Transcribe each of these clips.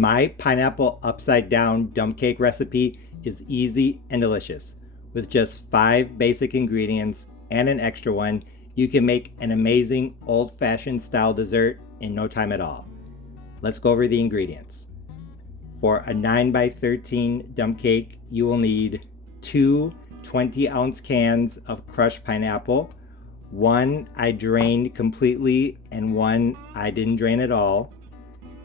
My pineapple upside down dump cake recipe is easy and delicious. With just 5 basic ingredients and an extra one, you can make an amazing old-fashioned style dessert in no time at all. Let's go over the ingredients. For a 9 by 13 dump cake, you will need 2 20-ounce cans of crushed pineapple, 1 I drained completely and 1 I didn't drain at all,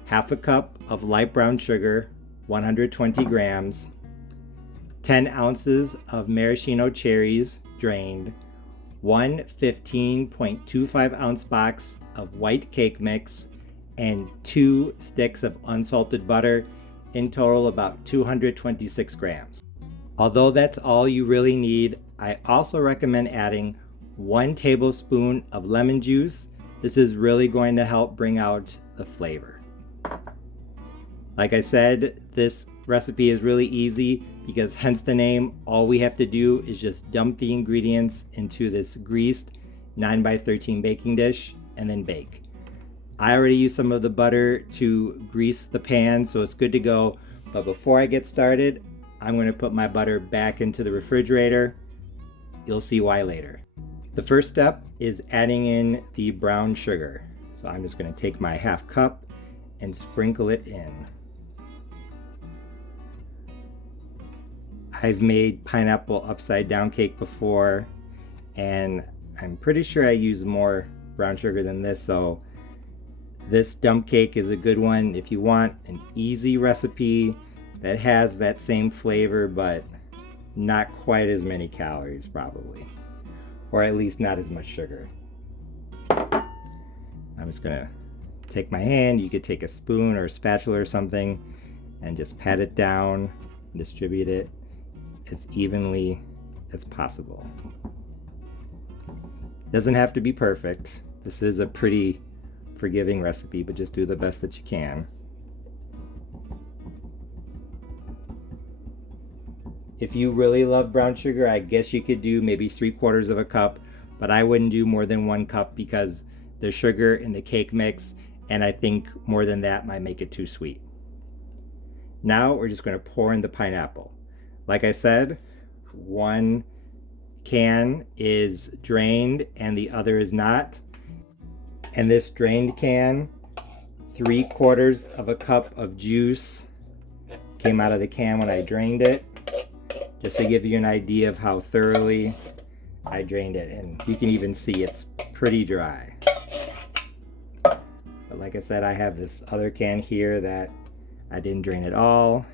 half a cup of light brown sugar, 120 grams, 10 ounces of maraschino cherries drained, 1 15.25 ounce box of white cake mix, and 2 sticks of unsalted butter, in total about 226 grams. Although that's all you really need, I also recommend adding 1 tablespoon of lemon juice. This is really going to help bring out the flavor. Like I said, this recipe is really easy because hence the name. All we have to do is just dump the ingredients into this greased 9 by 13 baking dish and then bake. I already used some of the butter to grease the pan, so it's good to go. But before I get started, I'm going to put my butter back into the refrigerator. You'll see why later. The first step is adding in the brown sugar. So I'm just going to take my half cup and sprinkle it in. I've made pineapple upside down cake before, and I'm pretty sure I used more brown sugar than this, so this dump cake is a good one if you want an easy recipe that has that same flavor but not quite as many calories probably, or at least not as much sugar. I'm just gonna take my hand, you could take a spoon or a spatula or something, and just pat it down and distribute it as evenly as possible. Doesn't have to be perfect. This is a pretty forgiving recipe, but just do the best that you can. If you really love brown sugar, I guess you could do maybe 3/4 of a cup, but I wouldn't do more than 1 cup because there's sugar in the cake mix, and I think more than that might make it too sweet. Now we're just going to pour in the pineapple. Like I said, 1 can is drained and the other is not. And this drained can, 3/4 of a cup of juice came out of the can when I drained it, just to give you an idea of how thoroughly I drained it. And you can even see it's pretty dry. But like I said, I have this other can here that I didn't drain at all.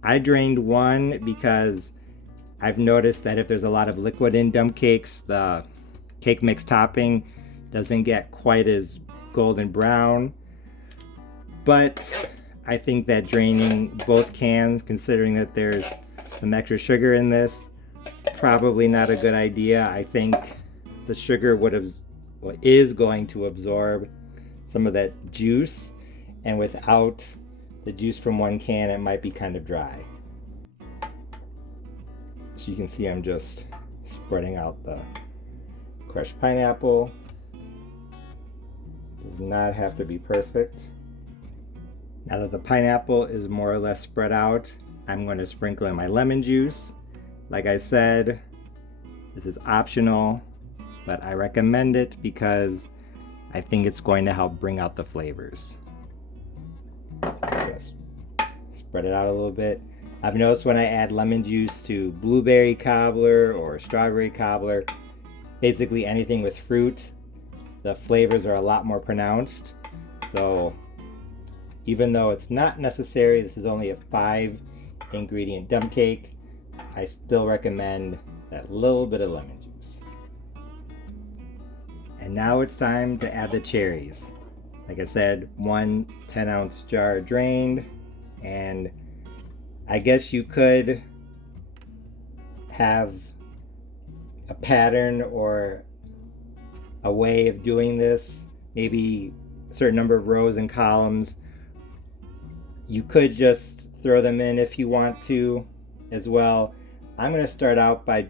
I drained 1 because I've noticed that if there's a lot of liquid in dump cakes, the cake mix topping doesn't get quite as golden brown. But I think that draining both cans, considering that there's some extra sugar in this, probably not a good idea. I think the sugar is going to absorb some of that juice, and without the juice from 1 can, it might be kind of dry. So you can see I'm just spreading out the crushed pineapple. Does not have to be perfect. Now that the pineapple is more or less spread out, I'm going to sprinkle in my lemon juice. Like I said, this is optional, but I recommend it because I think it's going to help bring out the flavors. Just spread it out a little bit. I've noticed when I add lemon juice to blueberry cobbler or strawberry cobbler, basically anything with fruit, the flavors are a lot more pronounced. So even though it's not necessary, this is only a 5 ingredient dump cake, I still recommend that little bit of lemon juice. And now it's time to add the cherries. Like I said, 1 10-ounce jar drained, and I guess you could have a pattern or a way of doing this, maybe a certain number of rows and columns. You could just throw them in if you want to as well. I'm going to start out by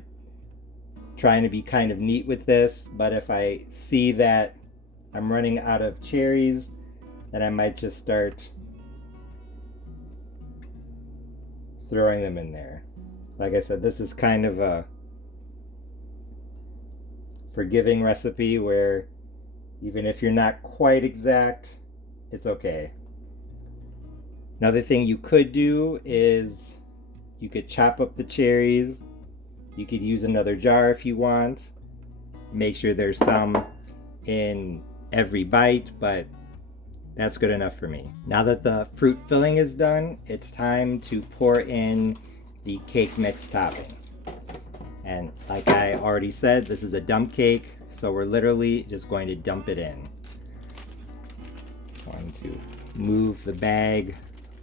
trying to be kind of neat with this, but if I see that I'm running out of cherries, then I might just start throwing them in there. Like I said, this is kind of a forgiving recipe where even if you're not quite exact, it's okay. Another thing you could do is you could chop up the cherries. You could use another jar if you want. Make sure there's some in every bite, but that's good enough for me. Now that the fruit filling is done, it's time to pour in the cake mix topping. And like I already said, this is a dump cake, so we're literally just going to dump it in. Going to move the bag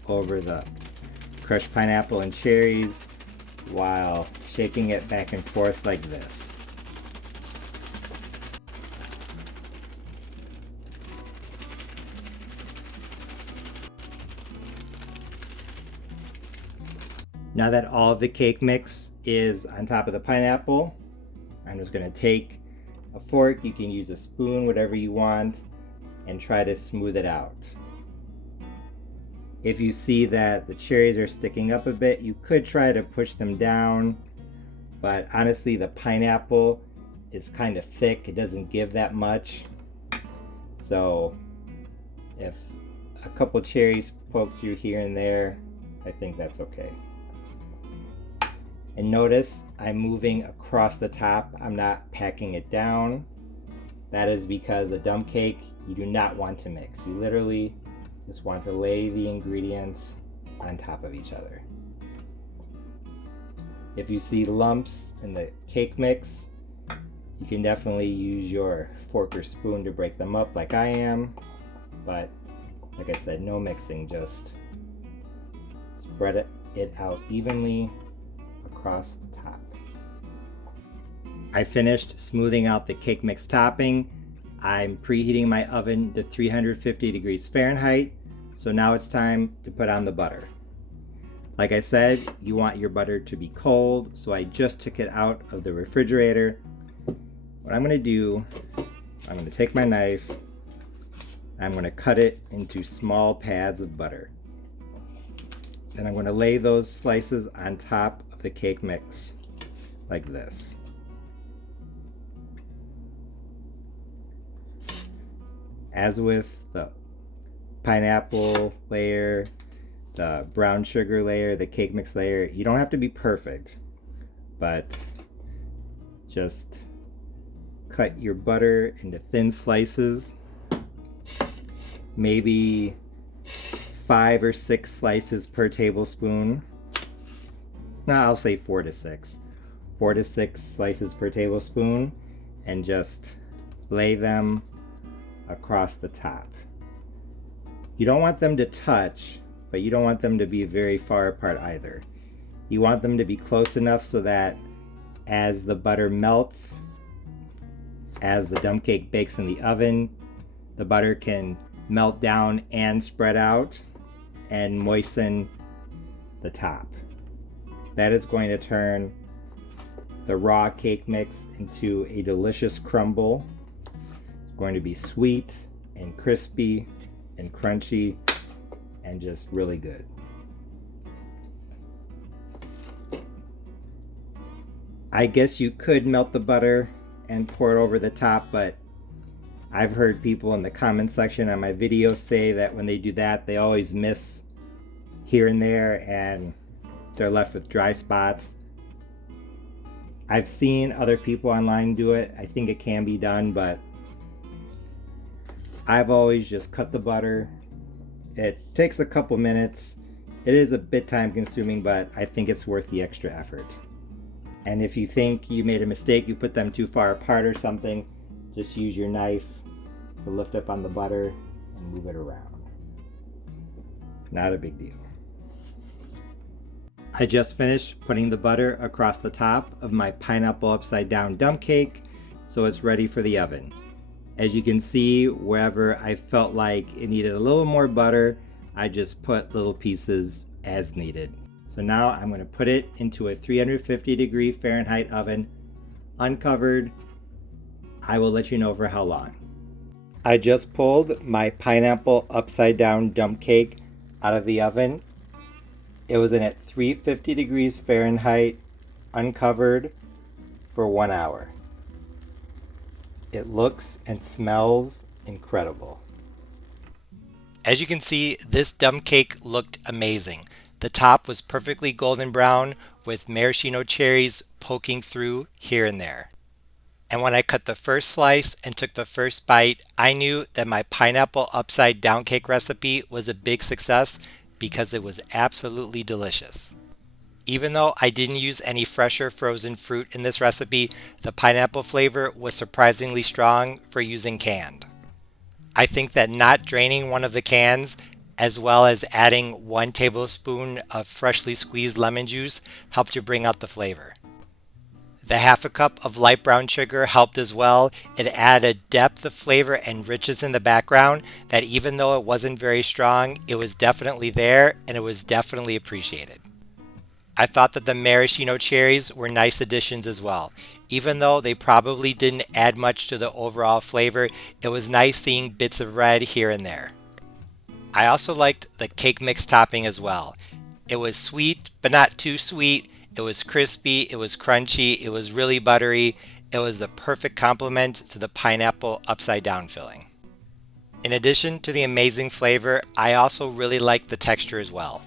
over the crushed pineapple and cherries while shaking it back and forth like this. Now that all of the cake mix is on top of the pineapple, I'm just going to take a fork, you can use a spoon, whatever you want, and try to smooth it out. If you see that the cherries are sticking up a bit, you could try to push them down, but honestly the pineapple is kind of thick, it doesn't give that much. So if a couple cherries poke through here and there, I think that's okay. And notice I'm moving across the top, I'm not packing it down. That is because a dump cake you do not want to mix. You literally just want to lay the ingredients on top of each other. If you see lumps in the cake mix, you can definitely use your fork or spoon to break them up like I am. But like I said, no mixing, just spread it out evenly across the top. I finished smoothing out the cake mix topping. I'm preheating my oven to 350 degrees Fahrenheit, so now it's time to put on the butter. Like I said, you want your butter to be cold, so I just took it out of the refrigerator. What I'm going to do, I'm going to take my knife, I'm going to cut it into small pads of butter. Then I'm going to lay those slices on top of the cake mix like this. As with the pineapple layer, the brown sugar layer, the cake mix layer, you don't have to be perfect, but just cut your butter into thin slices, maybe 5 or 6 slices per tablespoon. No, I'll say 4 to 6. 4 to 6 slices per tablespoon, and just lay them across the top. You don't want them to touch, but you don't want them to be very far apart either. You want them to be close enough so that as the butter melts, as the dump cake bakes in the oven, the butter can melt down and spread out and moisten the top. That is going to turn the raw cake mix into a delicious crumble. It's going to be sweet and crispy and crunchy and just really good. I guess you could melt the butter and pour it over the top, but I've heard people in the comment section on my videos say that when they do that, they always miss here and there and they're left with dry spots. I've seen other people online do it. I think it can be done, but I've always just cut the butter. It takes a couple minutes. It is a bit time consuming, but I think it's worth the extra effort. And if you think you made a mistake, you put them too far apart or something, just use your knife to lift up on the butter and move it around. Not a big deal. I just finished putting the butter across the top of my pineapple upside down dump cake, so it's ready for the oven. As you can see, wherever I felt like it needed a little more butter, I just put little pieces as needed. So now I'm going to put it into a 350 degree Fahrenheit oven, uncovered. I will let you know for how long. I just pulled my pineapple upside down dump cake out of the oven. It was in at 350 degrees Fahrenheit, uncovered, for 1 hour. It looks and smells incredible. As you can see, this dump cake looked amazing. The top was perfectly golden brown with maraschino cherries poking through here and there. And when I cut the first slice and took the first bite, I knew that my pineapple upside down cake recipe was a big success because it was absolutely delicious. Even though I didn't use any fresh or frozen fruit in this recipe, the pineapple flavor was surprisingly strong for using canned. I think that not draining one of the cans, as well as adding 1 tablespoon of freshly squeezed lemon juice, helped to bring out the flavor. The half a cup of light brown sugar helped as well. It added depth of flavor and richness in the background that even though it wasn't very strong, it was definitely there and it was definitely appreciated. I thought that the maraschino cherries were nice additions as well. Even though they probably didn't add much to the overall flavor, it was nice seeing bits of red here and there. I also liked the cake mix topping as well. It was sweet, but not too sweet. It was crispy, it was crunchy, it was really buttery. It was the perfect complement to the pineapple upside down filling. In addition to the amazing flavor, I also really liked the texture as well.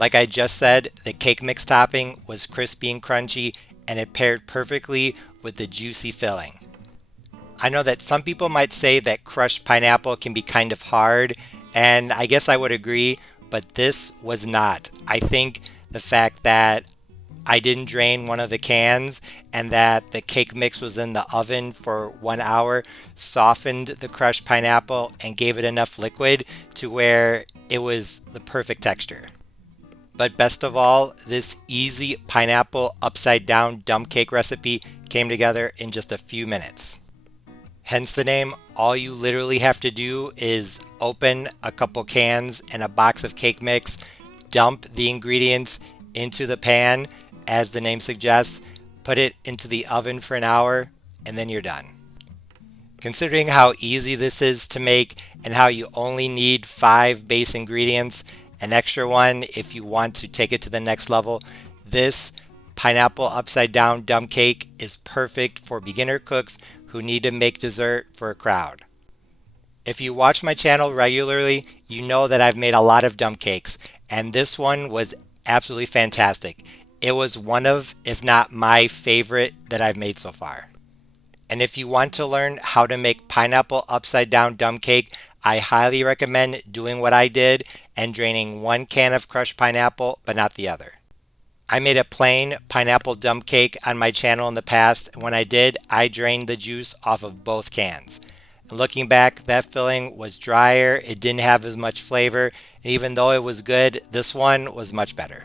Like I just said, the cake mix topping was crispy and crunchy, and it paired perfectly with the juicy filling. I know that some people might say that crushed pineapple can be kind of hard, and I guess I would agree, but this was not. I think the fact that I didn't drain one of the cans and that the cake mix was in the oven for 1 hour softened the crushed pineapple and gave it enough liquid to where it was the perfect texture. But best of all, this easy pineapple upside down dump cake recipe came together in just a few minutes. Hence the name. All you literally have to do is open a couple cans and a box of cake mix, dump the ingredients into the pan, as the name suggests, put it into the oven for 1 hour, and then you're done. Considering how easy this is to make and how you only need 5 base ingredients, an extra one if you want to take it to the next level, this pineapple upside down dump cake is perfect for beginner cooks who need to make dessert for a crowd. If you watch my channel regularly, you know that I've made a lot of dump cakes, and this one was absolutely fantastic. It was one of, if not my favorite that I've made so far. And if you want to learn how to make pineapple upside down dump cake, I highly recommend doing what I did and draining 1 can of crushed pineapple, but not the other. I made a plain pineapple dump cake on my channel in the past, and when I did, I drained the juice off of both cans. And looking back, that filling was drier, it didn't have as much flavor, and even though it was good, this one was much better.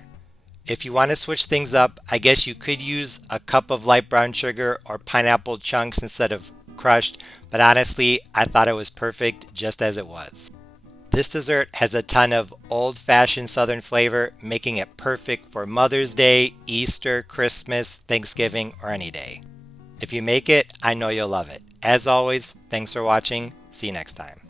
If you want to switch things up, I guess you could use a cup of light brown sugar or pineapple chunks instead of crushed, but honestly, I thought it was perfect just as it was. This dessert has a ton of old-fashioned Southern flavor, making it perfect for Mother's Day, Easter, Christmas, Thanksgiving, or any day. If you make it, I know you'll love it. As always, thanks for watching. See you next time.